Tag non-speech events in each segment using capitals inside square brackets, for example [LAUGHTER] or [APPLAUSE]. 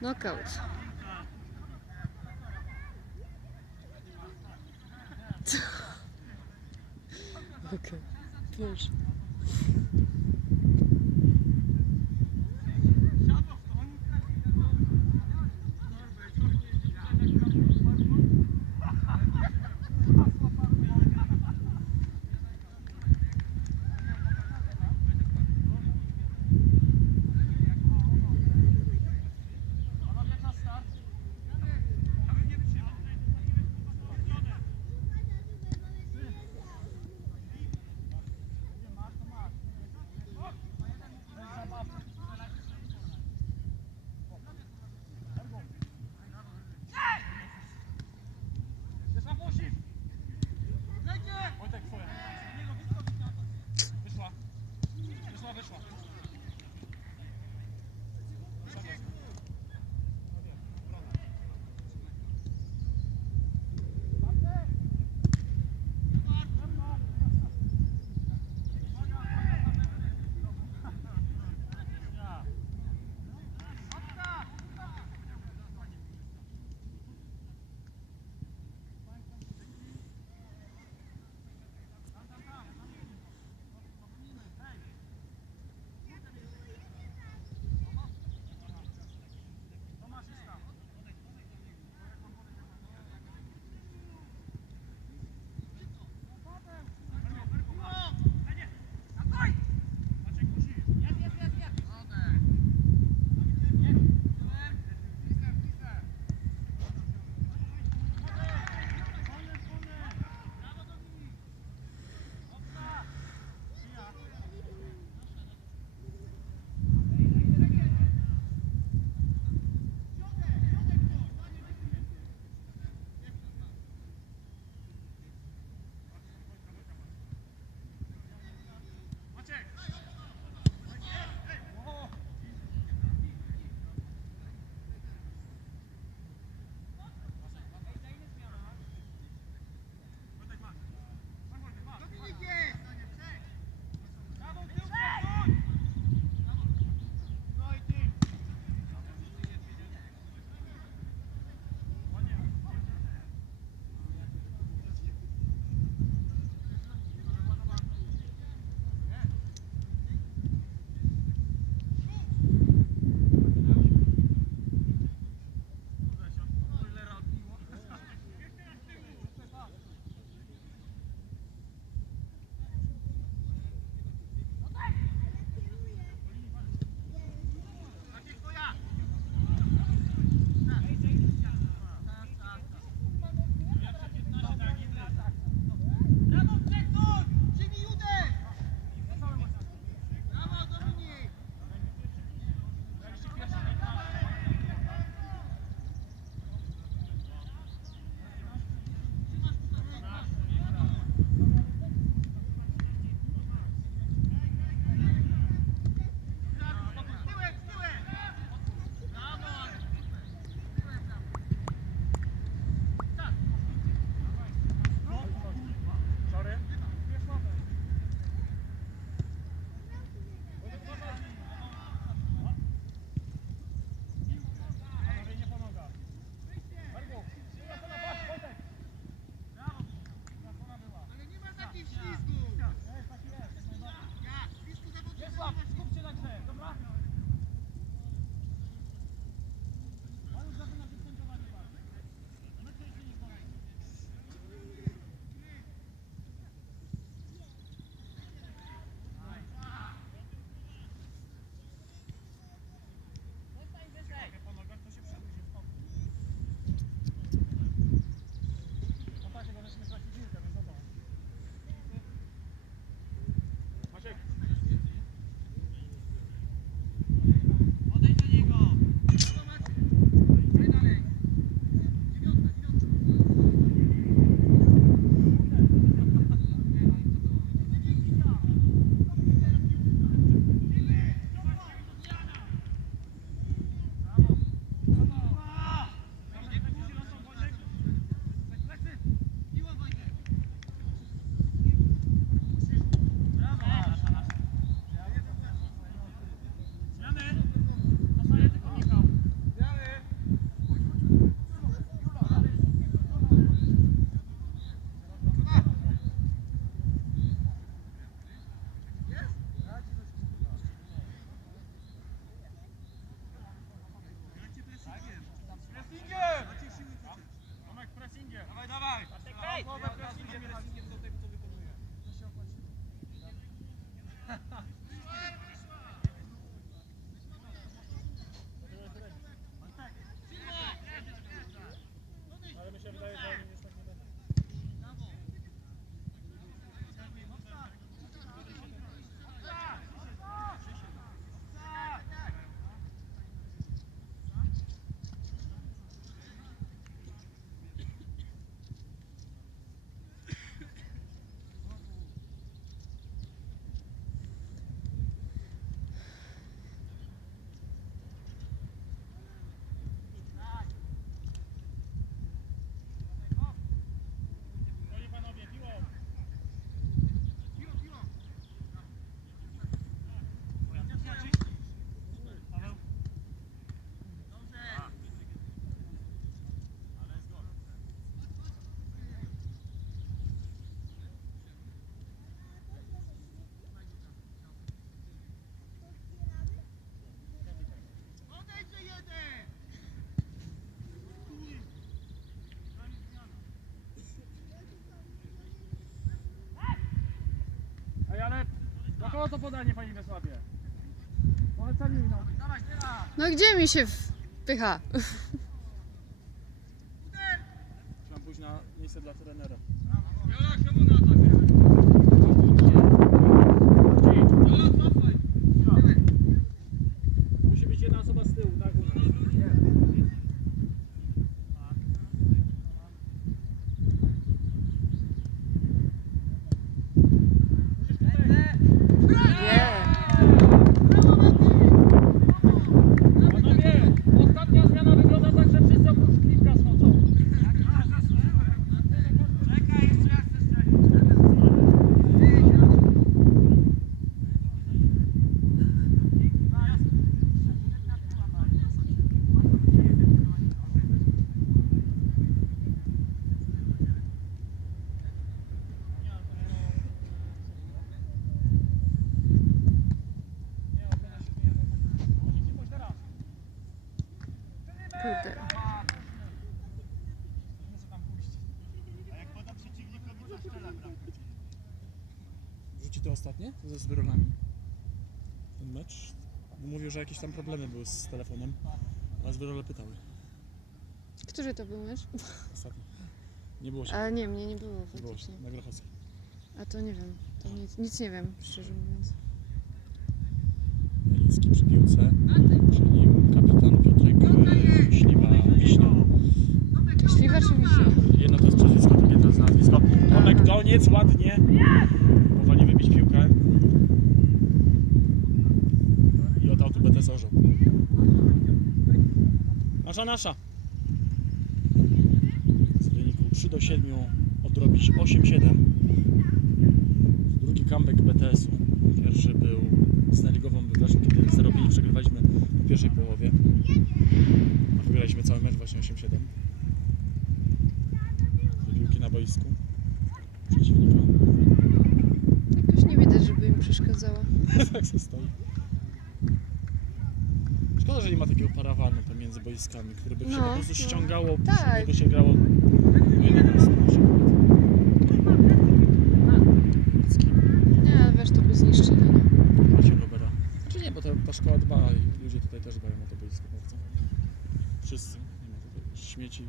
knockout. [LAUGHS] okay, Piège. Brawo to podanie panie Wiesławie. Polecenie mi teraz. No gdzie mi się wpycha? Trzeba pójść na miejsce dla trenera. Jola, czemu na tobie? Jola, cofaj. Musi być jedna osoba z tyłu, tak? u nas. Nie. Panowie, ostatnia zmiana wygląda tak, że wszyscy oprócz Kliwka schodzą. Czekaj, jeszcze raz Kurde. Wrzuci to ostatnie? Ze Zbyrolami? Ten mecz? Bo mówił, że jakieś tam problemy były z telefonem. A Zbyrole pytały. Który to był mecz? Ostatnio. Nie było się. Ale nie, mnie nie było Nie było się. faktycznie. Na Grochowskiej. A to nie wiem. To nic, nic nie wiem, szczerze mówiąc. Janicki przy piłce. Przy nim Śliwa czy Wiśnia? Jedno to jest przezwisko, drugie to jest nazwisko. Tomek Doniec, ładnie. Powoli wybić piłkę. I od autu BTS orzeł. Nasza, nasza. Z wyniku 3 do 7 odrobić 8-7. Drugi comeback BTS-u. Pierwszy był z neligową wygrażą, kiedy 0-5 przegrywaliśmy w pierwszej połowie. A wygraliśmy cały mecz właśnie 8-7 do piłki na boisku przeciwnika. Jakoś nie widać, żeby im przeszkadzało. [LAUGHS] tak się stoi. Szkoda, że nie ma takiego parawanu pomiędzy boiskami, które by się No, po prostu no. ściągało, Tak. niego się grało o jeden raz na przykład. Ludzki, Nie, wiesz, to by zniszczyli. nie? Macie Robera. Znaczy nie, bo ta, ta szkoła dba i ludzie tutaj też dbają o to boisko bardzo. Wszyscy. Nie ma tutaj śmieci,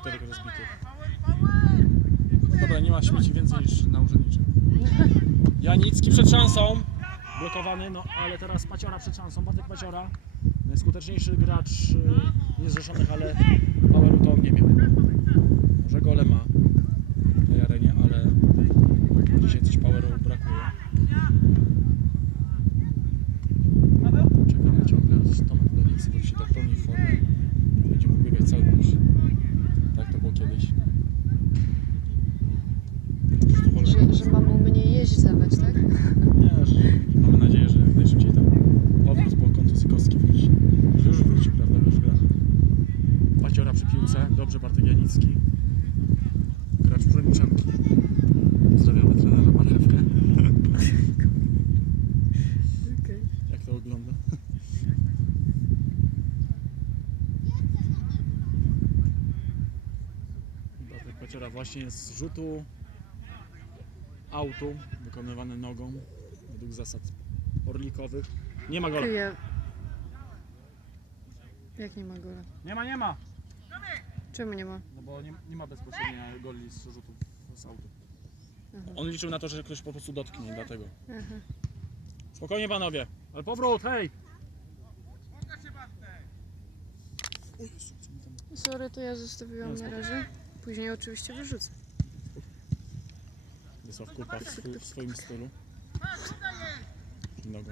czterech rozbitych. Dobra, nie ma śmieci więcej niż na urzędniczym. Janicki przed szansą. Blokowany, no ale teraz Paciora przed szansą. Bartek Paciora. Najskuteczniejszy gracz y, niezrzeszonych, ale poweru to on nie miał. Może gole ma w tej arenie, ale dzisiaj coś poweru brakuje. Czekamy ciągle, aż Tomek Doniec wróci do pełnej formy. Będzie mógł biegać cały mecz. Tak to było kiedyś. Już to wolno. Że, że mam mu mniej jeźdź dawać, tak? Nie, że mamy nadzieję, że jak najszybciej tam powrót po kontuzji kostki wróci. Że już wróci, prawda, już gra. Paciora przy piłce, dobrze Bartek Janicki. Gracz Proniczanki. Pozdrawiamy trenera Marchewkę. Okej. Jak to wygląda? Paciora właśnie z rzutu autu, wykonywany nogą według zasad orlikowych. Nie ma gola. Kryje. Jak nie ma gola? Nie ma, nie ma. Czemu nie ma? No bo nie, nie ma bezpośrednio goli z rzutów z autu. Aha. On liczył na to, że ktoś po prostu dotknie, dlatego. Aha. Spokojnie panowie. Ale powrót, hej! Sorry, to ja zostawiłam na razie. Później oczywiście wyrzucę. Wysław Kupa w, w swoim stylu. Nogą.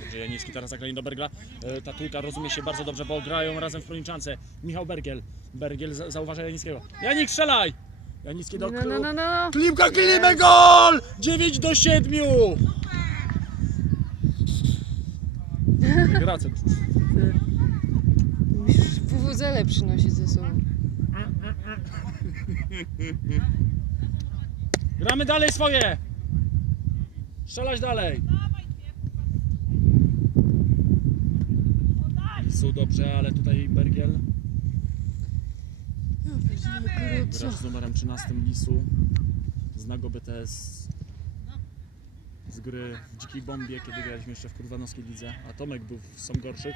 Dobrze, Janicki teraz zagranie do Bergla. E, Ta trójka rozumie się bardzo dobrze, bo grają razem w Proniczance. Michał Bergiel. Bergiel za, zauważa Janickiego. Janik, strzelaj! Janicki do No, no, no, no. Klimka, klimę, gol! 9 do 7! Gratulacje. Musisz WWZL przynosić ze sobą. Gramy dalej swoje! Strzelać dalej! Lisu dobrze, ale tutaj Bergiel. Gracz z numerem 13 Lisu. Zna go BTS z gry w Dzikiej Bombie, kiedy graliśmy jeszcze w Kurwanowskiej Lidze, a Tomek był w Są Gorszych.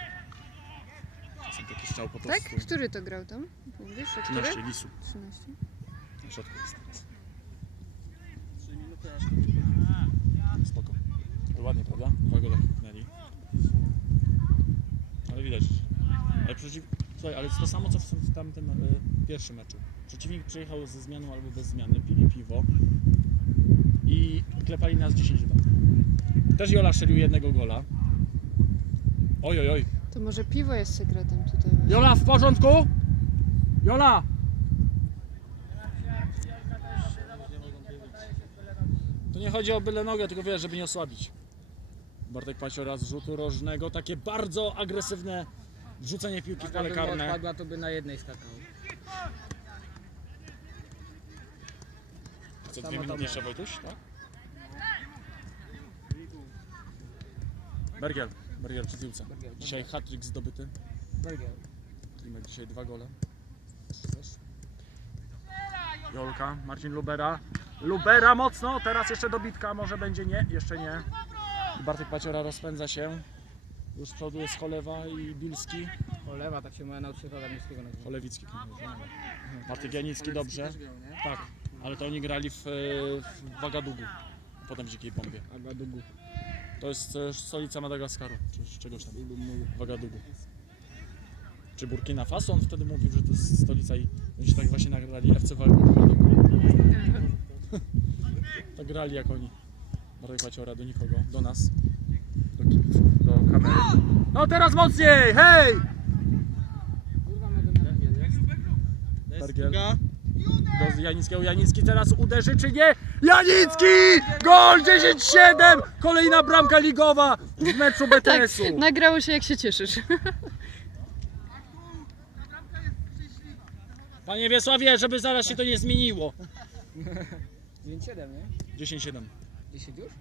Czasem taki strzał po Tak? prostu. Który to grał tam? Wiesz, a który? 13 lisu 13. na środku jest teraz. 3 minuty Spoko. To ładnie, prawda? Dwa gole chłopnęli. Ale widać. Ale przeciw... Słuchaj, ale to samo co w, w tamtym e, pierwszym meczu. Przeciwnik przyjechał ze zmianą albo bez zmiany, pili piwo i klepali nas 10 lat. Też Jola strzelił jednego gola. Oj, oj, oj. To może piwo jest sekretem tutaj. Jola, w porządku? Jola! Nie chodzi o byle nogę, tylko wiesz, żeby nie osłabić. Bartek Paciora z rzutu rożnego, takie bardzo agresywne wrzucenie piłki w pole Taka karne. odpadła, to by na jednej skakał. Co, dwie minuty ma. jeszcze Wojtuś, tak? Bergiel, Bergiel przy piłce. Bergiel, Dzisiaj hat-trick zdobyty. Bergiel. Klimek dzisiaj dwa gole. Jolka, Marcin Lubera. Lubera mocno, teraz jeszcze dobitka, może będzie nie, jeszcze nie. Bartek Paciora rozpędza się. Już z przodu jest Cholewa i Bilski. Olewa, tak się moja nauczycielka Damińskiego nazywa. Cholewicki. Martyk Janicki dobrze. Też grał, nie? Tak, ale to oni grali w, e, w Wagadugu. Potem w Dzikiej Bombie. Agadugu. To jest e, stolica Madagaskaru, czy czegoś tam. Wagadugu. Czy Burkina Faso? On wtedy mówił, że to jest stolica i oni się tak właśnie nagrali FC Wagadugu. [LAUGHS] tak grali jak oni. Bartek Paciora do nikogo, do nas. Do do kamery. No teraz mocniej, hej! Do nas Bergiel. Do Janickiego. Janicki teraz uderzy czy nie? Janicki! Gol 10-7! Kolejna bramka ligowa w meczu [LAUGHS] BTS-u. Nagrało się jak się cieszysz. Panie Wiesławie, żeby zaraz się to nie zmieniło. [LAUGHS] 9-7, nie? 10-7. 10 już?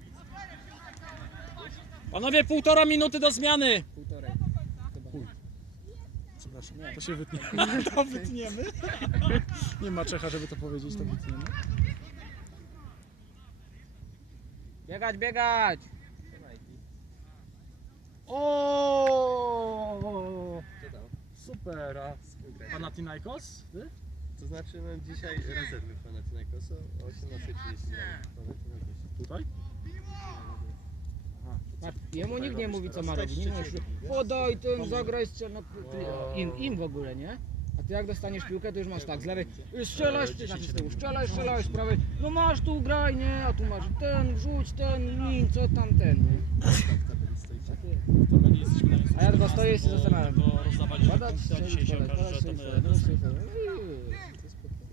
Panowie, półtora minuty do zmiany. Półtorej. Chyba. Przepraszam, to się wytnie. [LAUGHS] To wytniemy. Nie ma Czecha, żeby to powiedzieć, to wytniemy. Biegać, biegać! O! Super. Panathinaikos? Wy? To znaczy mam dzisiaj rezerwy Panathinaikosu o 18.30 gramy. Panathinaikos. Tutaj? A jemu nikt nie mówi co ma robić, nie możesz podaj ten, zagraj strzel, no, ty, im, im w ogóle, nie? A ty jak dostaniesz piłkę, to już masz tak, z lewej, y, strzelaj, ty, znaczy z tyłu, strzelaj, strzelaj, z prawej, no masz tu, graj, nie? A tu masz ten, rzuć ten, nin, co tam ten, nie? My nie jesteśmy na miejscu. A ja tylko stoję i się zastanawiam. Rozdawaliśmy Podać, punkty, a dzisiaj strzelić, się podać, podać, strzelić. I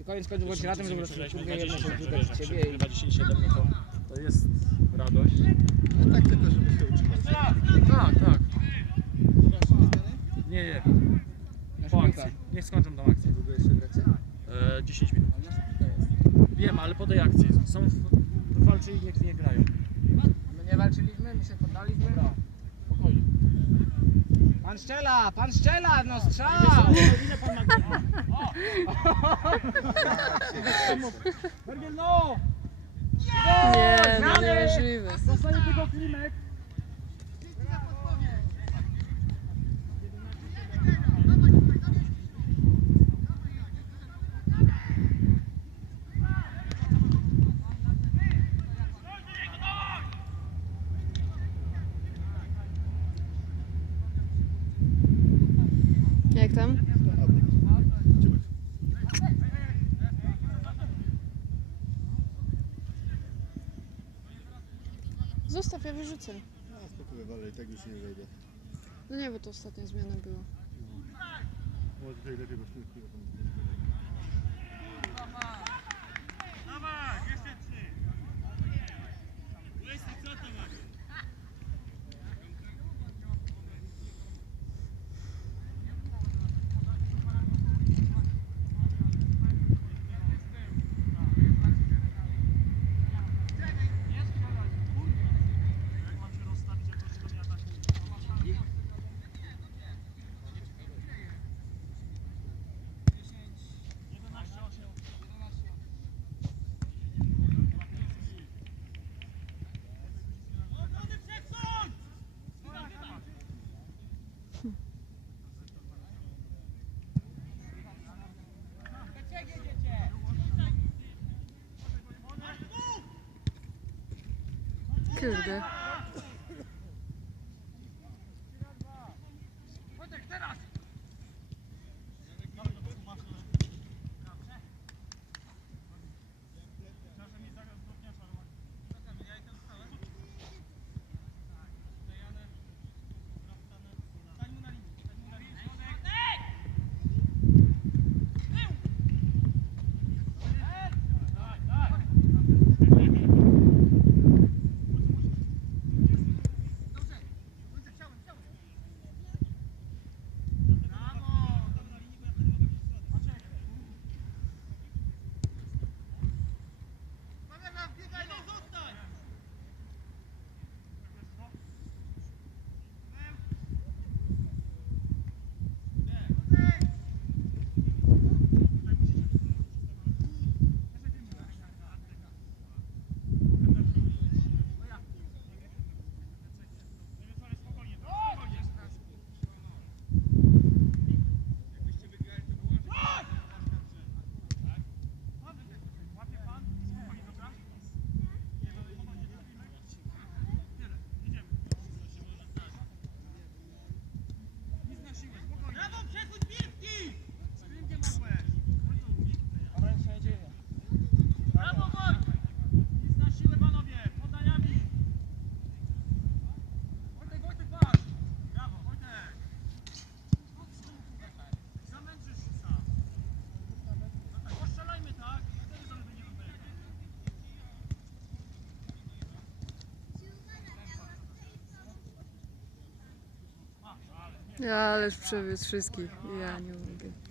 koniec końców chodzi na tym, że po prostu piłkę jedną 27, jak ciebie i... przegrywa 10-7, no to, to jest radość. No tak tylko, żeby się utrzymać. Tak, tak. Nie, nie, po akcji. Niech skończą tą akcję. Długo jeszcze gracie? E, 10 minut. Wiem, ale po tej akcji. Są w, walczy i niech nie grają. My nie walczyliśmy, my się poddaliśmy. Spokojnie. Pan strzela, pan strzela, no strzał! Ile [LAUGHS] pan ma Bergiel, no! Nie, no zmiany! niemożliwe. Zostanie tylko klimek. Jak tam? Ja wyrzucę. A spokojnie, ale i tak już nie wejdę. No nie, bo to ostatnia zmiana była. Może tutaj lepiej, bo szybko tam Kurde. Ja ależ przewiózł wszystkich. Ja nie mogę.